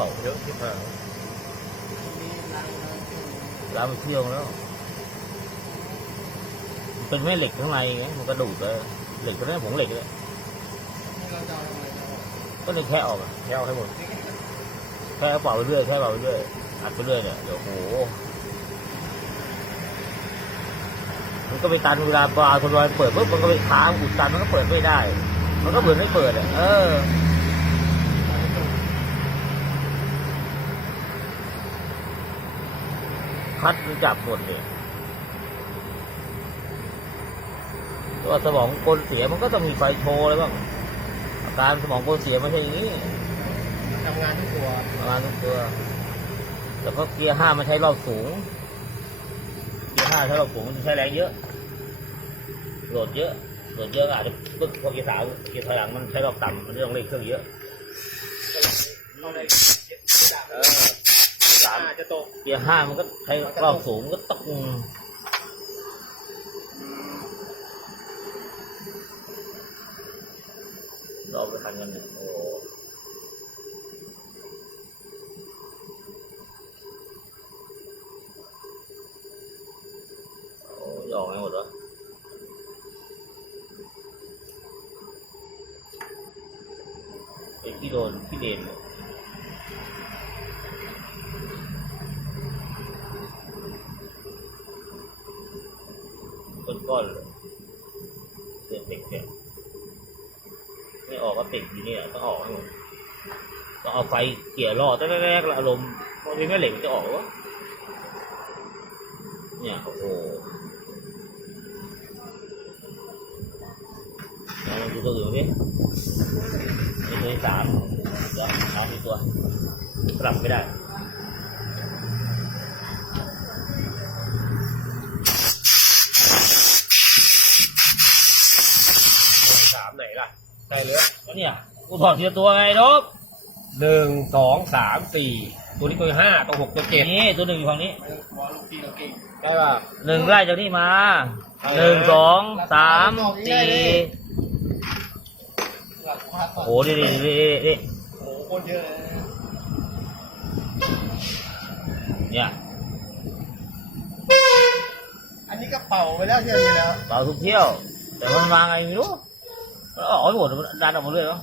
ล่าเยอะที่ผ่านร้านไปเที่ยวแล้ว เป็นแม่เหล็กข้างในไงมันกระดูกเลยเหล็กก็ได้ผงเหล็กเลยก็เลยแค่ออกแค่เอาให้หมดแค่เป๋าไปเรื่อยแค่เป๋าไปเรื่อยอัดไปเรื่อยเนี่ยเดี๋ยวโหมันก็ไปตันเวลาปลาทนลอยเปิดปุ๊บมันก็ไปค้างอุดตันมันก็เปิดไม่ได้ มันก็เหมือนไม่เปิดอะเออ พัดมันจับหมดเลยตัวสมองกลเสียมันก็ต้องมีไฟโชว์อะไรบ้างอาการสมองกลเสียไม่ใช่อย่างนี้ทำงานทุกตัวอาการทุกตัวแต่ก็เกียร์ห้ามันใช้รอบสูง เกียร์ห้าใช้รอบสูงมันจะใช้แรงเยอะ โหลดเยอะ โหลดเยอะอาจจะปึ๊กพอเกียร์สามเกียร์ถอยหลังมันใช้รอบต่ำมันต้องเร่งเครื่องเยอะเราได้เออ สามจะตกเกียร์ห้ามันก็ใช้รอบสูงมันก็ต้องเราไปทันกันเนี่ยโอ้โอ้ยออกไงหมดวะไอ้พี่โดนพี่เด่นเนี่ย ก้อนเลยเดือดติดเนี่ยไม่ออกก็ติดอยู่เนี่ยต้องออกให้หมดต้องเอาไฟเกี่ยรอตั้งแต่แรกล้วอารมณ์พอมีแม่เหล็กจะออกวะเนี่ยโอ้โหลองดูตัวอื่นดินี่ตัวที่สามเดี๋ยวเอาอีกตัวปรับไม่ได้ สามไหนล่ะ ใช่เลยแล้วเนี่ยกูถอดทีละตัวไงนกหนึ่งสองสามสี่ตัวนี้ตัวห้าตัวหกตัวเจ็ดนี่ตัวหนึ่งอยู่ฝั่งนี้ขอลูกพี่เราเก่งได้ป่ะ หนึ่งไล่จากนี่มาเอาหนึ่งเลยสองสามสี่หลักพาต่อโอ้ดิดิดิดิดิโอ้โหโคตรเยอะเลยเนี่ยอันนี้ก็เป่าไปแล้วเที่ยวนี้แล้วเป่าทุกเที่ยว แต่มันมาไงไม่รู้ มันออกไม่หมดมันดันออกมาเรื่อยเนาะ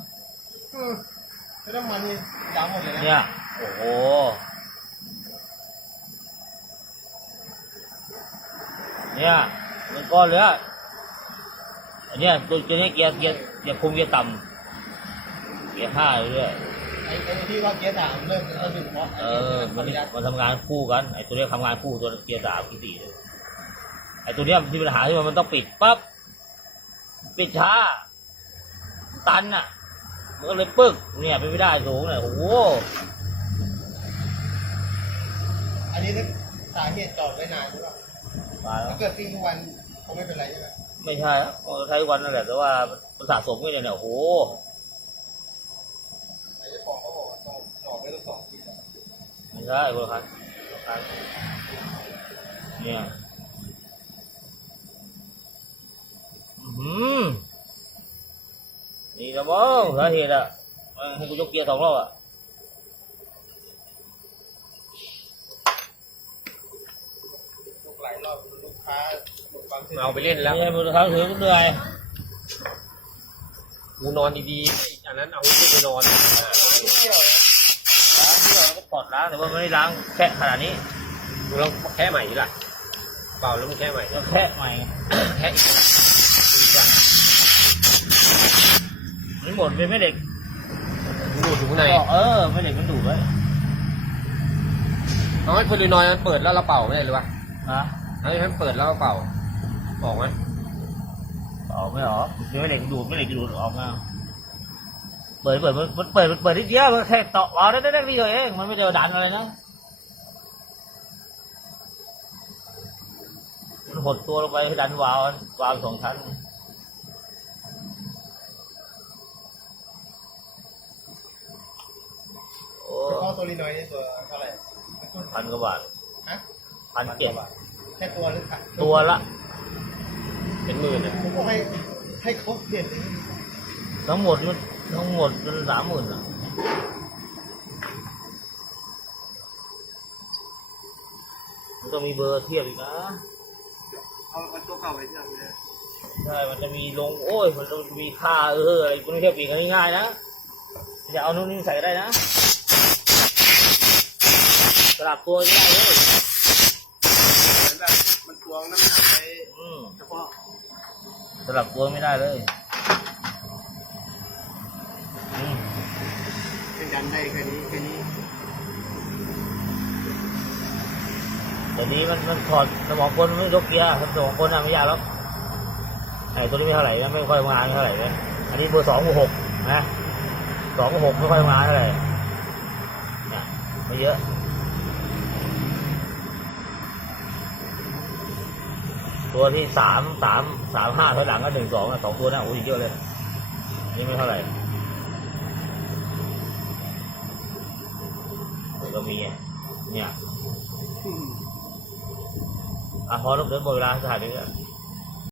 อืมแล้วน้ำมันนี่ดำหมดเลยนะเนี่ย โอ้โห เนี่ยมันก้อนเลยอะอันเนี้ยตัวตัวนี้เกียร์เกียร์เกียร์คุมเกียร์ต่ำเกียร์ห้าเรื่อยไอ้ไอ้ที่ว่าเกียร์สามเริ่มเอาดึงเพราะเออ มันมันทำงานคู่กัน ไอ้ตัวเนี้ยทำงานคู่ตัวเกียร์สามเกียร์สี่เลยไอ้ตัวเนี้ยมันมีปัญหาที่ว่ามันต้องปิดปั๊บ ปิดช้า ตันอะ มันก็เลยปึ๊กเนี่ยเป็นไม่ได้สูงเนี่ยโอ้โหอันนี้ถ้าสาเหตุจอดไว้นานหรือเปล่ามาแล้ถ้าวเกิดวิ่งทุกวันคงไม่เป็นไรใช่ไหมไม่ใช่ครับก็ใช้วันนั่นแหละแต่ว่ามันสะสมกันเนี่ยโอ้โหไอ้เจ้าของเขาบอกว่าต้องจอดไว้ต้องสองทีไม่ใช่คนละคันคนละคันเนี่ยอื้อหือ นี่ละมั้งสาเหตุอะเออให้กูยกเกียร์สองรอบอะลูกหลายรอบลูกค้าลูกความเชื่อเอาไปเล่นแล้วนี่ให้มือเท้าถือเหนื่อยกูนอนดีๆไอ้อันนั้นเอาขึ้นไปนอนเที่ยวนะล้างเพื่อแล้วก็ปลดล้างแต่ว่าไม่ได้ล้างแค่ขนาดนี้มึงลองแค่ใหม่ดิล่ะเปล่าแล้วมึงแค่ใหม่ก็แค่ใหม่แค่อีกดีกว่า มันหมดเป็นแม่เหล็กมึงดูดอยู่ข้างในเออแม่เหล็กมันดูดไว้เอาให้โพลินอยด์มันเปิดแล้วเราเป่าไม่ได้หรือวะนะให้มันเปิดแล้วเราเป่าออกไหมออกไม่ออกเป็นแม่เหล็กดูดแม่เหล็กดูดออกมาเปิดเปิดมันมันเปิดมันเปิดนิดเดียวมันแค่ต่อเอาได้ได้ได้เดียวเองมันไม่ได้ดันอะไรนะมันหดตัวลงไปให้ดันวาล์ววาล์วสองชั้นโอ้ เฉพาะ ตัวลีนอยนี่ตัวเท่าไหร่พันกว่าบาทฮะพันเจ็ดแค่ตัวหรือคะตัวละ เป็นหมื่นอะผมก็ให้ให้ครบเปลี่ยนเลยทั้งหมดมันทั้งหมดมันสามหมื่นอะอมันต้องมีเบอร์เทียบอีกนะเอาเอาตัวเก่าไปเทียบเลยใช่ มันจะมีลง โอ้ย มันต้องมีค่าเอออะไรพวกนี้เทียบอีกง่ายๆนะอย่าเอานู่นนี่ใส่ได้นะ สลับตัวง่ายเลยเหมือนแบบมันทวงน้ำหนักไปอืมเฉพาะสลับตัวไม่ได้เลยอืมเป็นดันได้แค่นี้แค่นี้เดี๋ยวนี้มันมันถอดสมองคนมันไม่ยกเกียร์สมองคนอะไม่ยากหรอกไอ้ตัวนี้ไม่เท่าไหร่นะไม่ค่อยทำงานเท่าไหร่เลยอันนี้เบอร์สองเบอร์หกนะสองกับหกไม่ค่อยทำงานเท่าไหร่ไม่เยอะ ตัวที่สามสามสามห้าถอยหลังก็หนึ่งสองนะสองตัวนะโอ้ยเยอะเลยนี่ไม่เท่าไหร่แล้วก็มีเนี่ยอืมอะพอแล้วเดี๋ยวหมดเวลาสถานนี้แล้ว